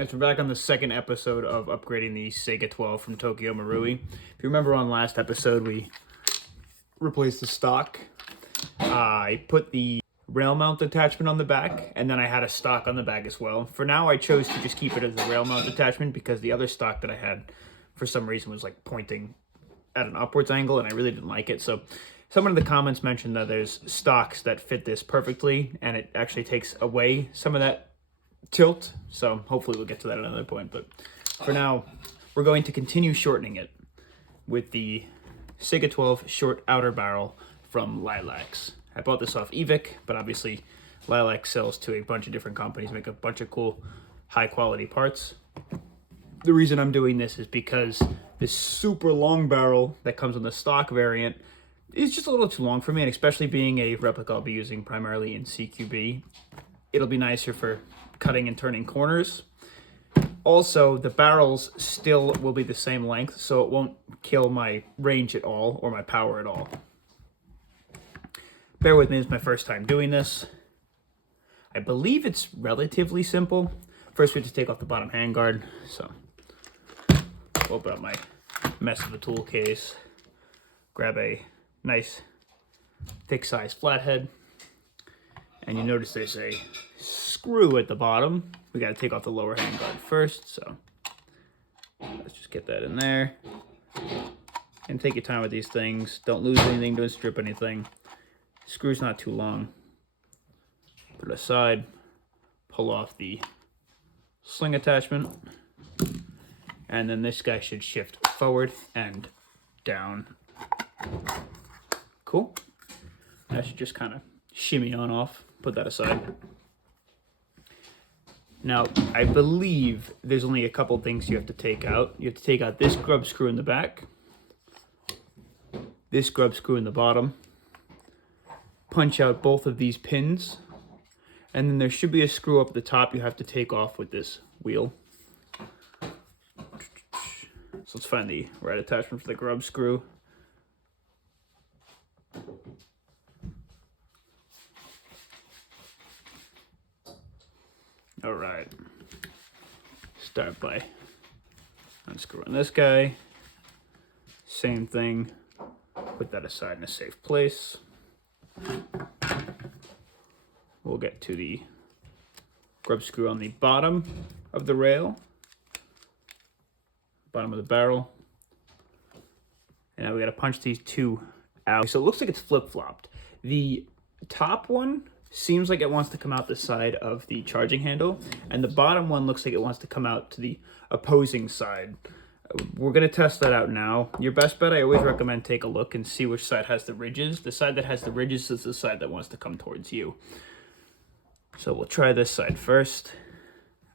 We're back on the second episode of upgrading the Saiga-12 from Tokyo Marui. If you remember on last episode, we replaced the stock. I put the rail mount attachment on the back, and then I had a stock on the back as well. For now, I chose to just keep it as a rail mount attachment because the other stock that I had, for some reason, was like pointing at an upwards angle, and I really didn't like it. So someone in the comments mentioned that there's stocks that fit this perfectly, and it actually takes away some of that tilt, so hopefully we'll get to that at another point. But for now, we're going to continue shortening it with the Saiga-12 short outer barrel from Laylax. I bought this off Evic, but obviously Laylax sells to a bunch of different companies, make a bunch of cool high quality parts. The reason I'm doing this is because this super long barrel that comes in the stock variant is just a little too long for me, and especially being a replica I'll be using primarily in CQB, it'll be nicer for cutting and turning corners. Also, the barrels still will be the same length, so it won't kill my range at all or my power at all. Bear with me, it's my first time doing this. I believe it's relatively simple. First, we have to take off the bottom handguard. So, open up my mess of a tool case, grab a nice thick size flathead, and you notice there's a screw at the bottom. We got to take off the lower handguard first, so let's just get that in there. And take your time with these things. Don't lose anything, don't strip anything. Screw's not too long. Put it aside, pull off the sling attachment, and then this guy should shift forward and down. Cool. That should just kind of shimmy on off. Put that aside. Now, I believe there's only a couple things you have to take out. You have to take out this grub screw in the back, this grub screw in the bottom, punch out both of these pins, and then there should be a screw up at the top you have to take off with this wheel. So let's find the right attachment for the grub screw. All right, start by unscrewing this guy. Same thing, put that aside in a safe place. We'll get to the grub screw on the bottom of the rail, bottom of the barrel. And now we gotta punch these two out. So it looks like it's flip-flopped. The top one seems like it wants to come out the side of the charging handle, and the bottom one looks like it wants to come out to the opposing side. We're going to test that out now. Your best bet, I always recommend take a look and see which side has the ridges. The side that has the ridges is the side that wants to come towards you. So we'll try this side first.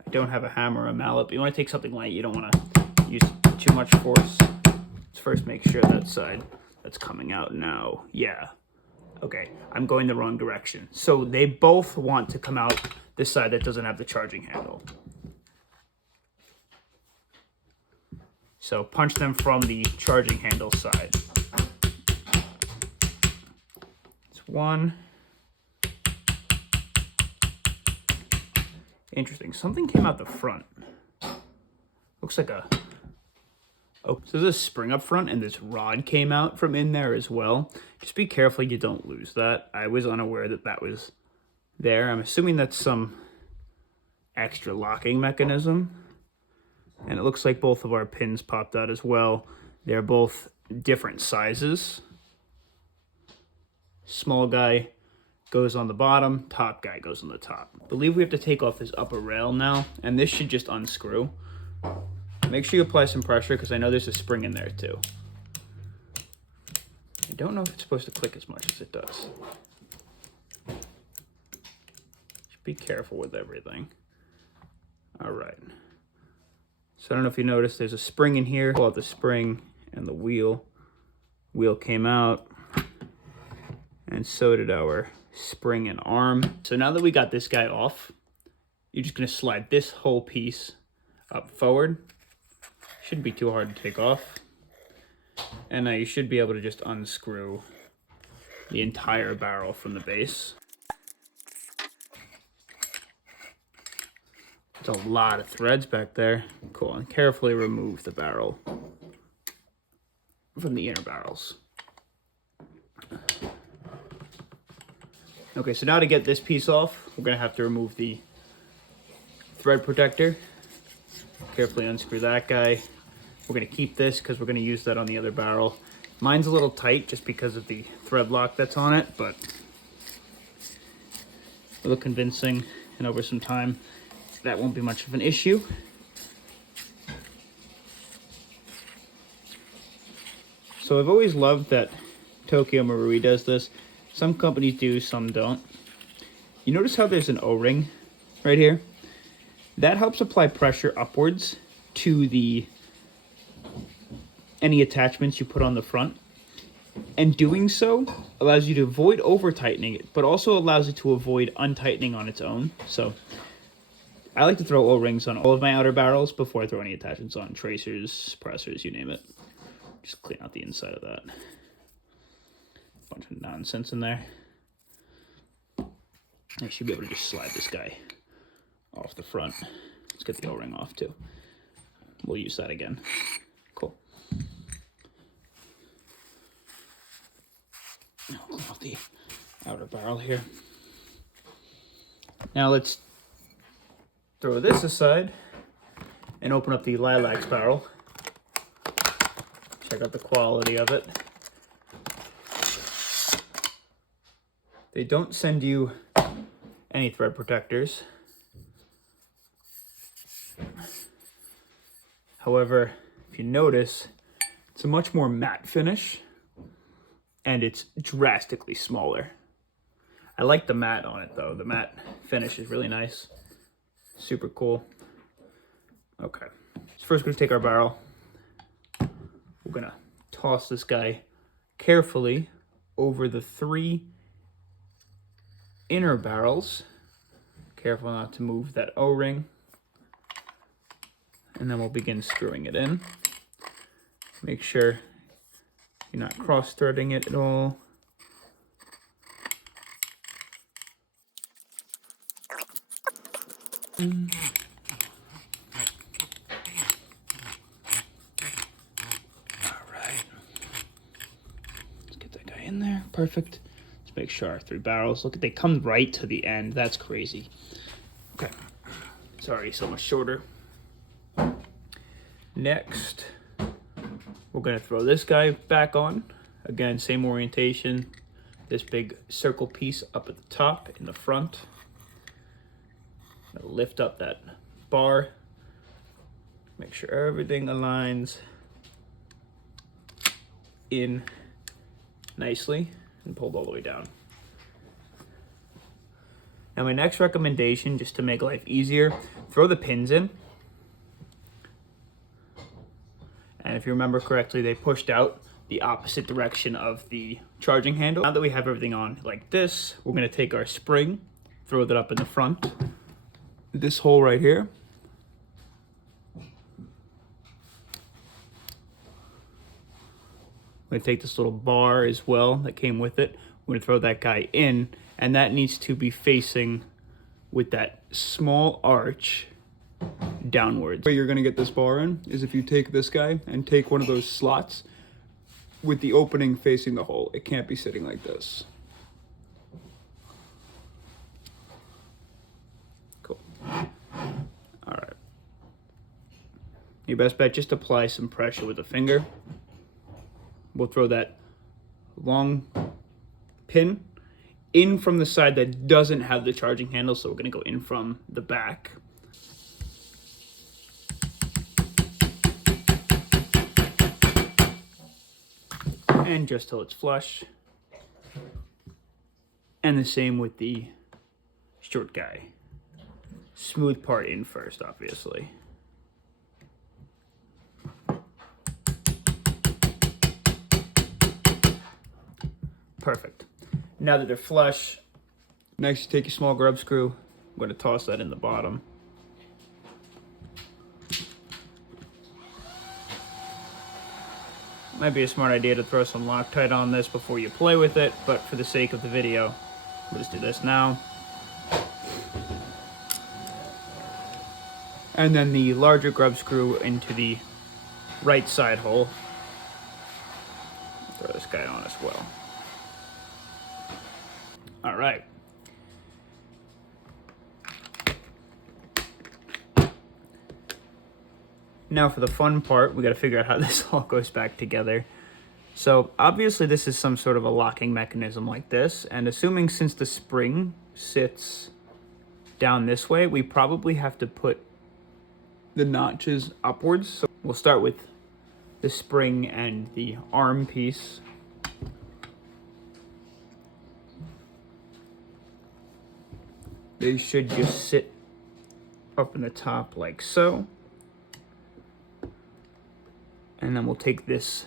I don't have a hammer or a mallet, but you want to take something light. You don't want to use too much force. Let's first make sure that side that's coming out now. Yeah. Okay, I'm going the wrong direction. So they both want to come out this side that doesn't have the charging handle. So punch them from the charging handle side. It's one. Interesting, something came out the front. Looks like a... Oh, so there's a spring up front, and this rod came out from in there as well. Just be careful you don't lose that. I was unaware that that was there. I'm assuming that's some extra locking mechanism. And it looks like both of our pins popped out as well. They're both different sizes. Small guy goes on the bottom, top guy goes on the top. I believe we have to take off this upper rail now, and this should just unscrew. Make sure you apply some pressure because I know there's a spring in there too. I don't know if it's supposed to click as much as it does. Just be careful with everything. All right. So I don't know if you noticed, there's a spring in here. Pull out the spring and the wheel. Wheel came out, and so did our spring and arm. So now that we got this guy off, you're just gonna slide this whole piece up forward. Shouldn't be too hard to take off. And now you should be able to just unscrew the entire barrel from the base. There's a lot of threads back there. Cool, and carefully remove the barrel from the inner barrels. Okay, so now to get this piece off, we're gonna have to remove the thread protector. Carefully unscrew that guy. We're gonna keep this because we're gonna use that on the other barrel. Mine's a little tight just because of the thread lock that's on it, but it'll look convincing, and over some time, that won't be much of an issue. So I've always loved that Tokyo Marui does this. Some companies do, some don't. You notice how there's an O-ring right here? That helps apply pressure upwards to any attachments you put on the front. And doing so allows you to avoid over-tightening it, but also allows it to avoid untightening on its own. So I like to throw O-rings on all of my outer barrels before I throw any attachments on. Tracers, pressers, you name it. Just clean out the inside of that. Bunch of nonsense in there. I should be able to just slide this guy off the front. Let's get the O-ring off too. We'll use that again. Cool. Now clean off the outer barrel here. Now let's throw this aside and open up the Laylax barrel. Check out the quality of it. They don't send you any thread protectors. However, if you notice, it's a much more matte finish and it's drastically smaller. I like the matte on it though. The matte finish is really nice. Super cool. Okay, so first we're gonna take our barrel. We're gonna toss this guy carefully over the 3 inner barrels. Careful not to move that O-ring. And then we'll begin screwing it in. Make sure you're not cross-threading it at all. Alright. Let's get that guy in there. Perfect. Let's make sure our 3 barrels, look, they come right to the end. That's crazy. Okay. It's already so much shorter. Next, we're going to throw this guy back on. Again, same orientation. This big circle piece up at the top in the front. Lift up that bar. Make sure everything aligns in nicely and pulled all the way down. Now my next recommendation, just to make life easier, throw the pins in. And if you remember correctly, they pushed out the opposite direction of the charging handle. Now that we have everything on like this, we're gonna take our spring, throw that up in the front. This hole right here. I'm gonna take this little bar as well that came with it. We're gonna throw that guy in, and that needs to be facing with that small arch downwards. The way you're gonna get this bar in is if you take this guy and take one of those slots with the opening facing the hole. It can't be sitting like this. Cool. All right. Your best bet, just apply some pressure with a finger. We'll throw that long pin in from the side that doesn't have the charging handle, so we're gonna go in from the back. And just till it's flush. And the same with the short guy. Smooth part in first, obviously. Perfect. Now that they're flush, next you take your small grub screw. I'm going to toss that in the bottom. Might be a smart idea to throw some Loctite on this before you play with it, but for the sake of the video, we'll just do this now. And then the larger grub screw into the right side hole. Throw this guy on as well. All right. Now for the fun part, we got to figure out how this all goes back together. So obviously this is some sort of a locking mechanism like this, and assuming since the spring sits down this way, we probably have to put the notches upwards. So we'll start with the spring and the arm piece. They should just sit up in the top like so. And then we'll take this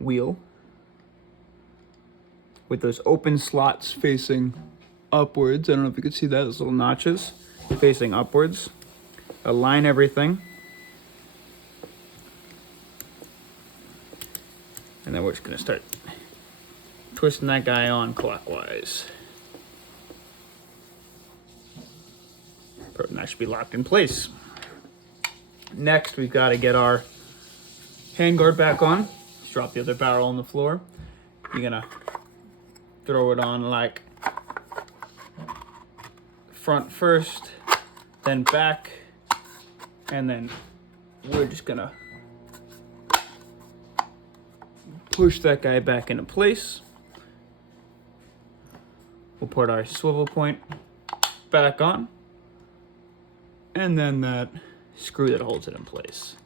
wheel with those open slots facing upwards. I don't know if you can see that, those little notches facing upwards. Align everything. And then we're just gonna start twisting that guy on clockwise. Perfect, that should be locked in place. Next, we've got to get our handguard back on. Just drop the other barrel on the floor. You're gonna throw it on like front first, then back, and then we're just gonna push that guy back into place. We'll put our swivel point back on, and then that screw that holds it in place.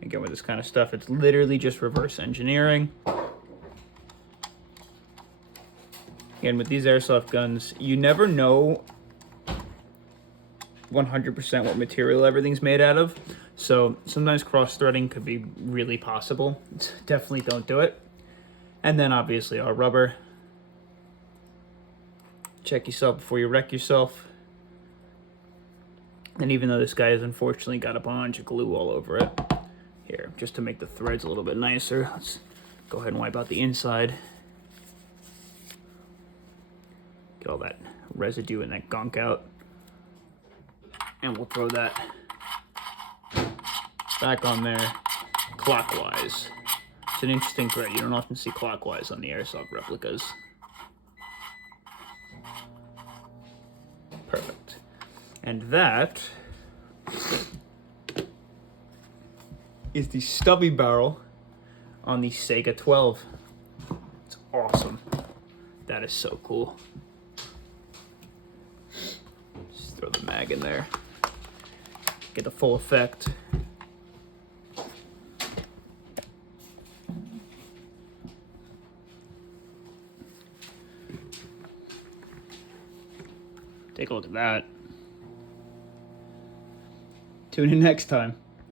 Again, with this kind of stuff, it's literally just reverse engineering. Again, with these airsoft guns, you never know 100% what material everything's made out of. So sometimes cross-threading could be really possible. Definitely don't do it. And then obviously our rubber. Check yourself before you wreck yourself. And even though this guy has unfortunately got a bunch of glue all over it, here, just to make the threads a little bit nicer, let's go ahead and wipe out the inside. Get all that residue and that gunk out. And we'll throw that back on there clockwise. It's an interesting thread. You don't often see clockwise on the airsoft replicas. Perfect. And that is the stubby barrel on the Saiga-12. It's awesome. That is so cool. Just throw the mag in there. Get the full effect. Take a look at that. Tune in next time.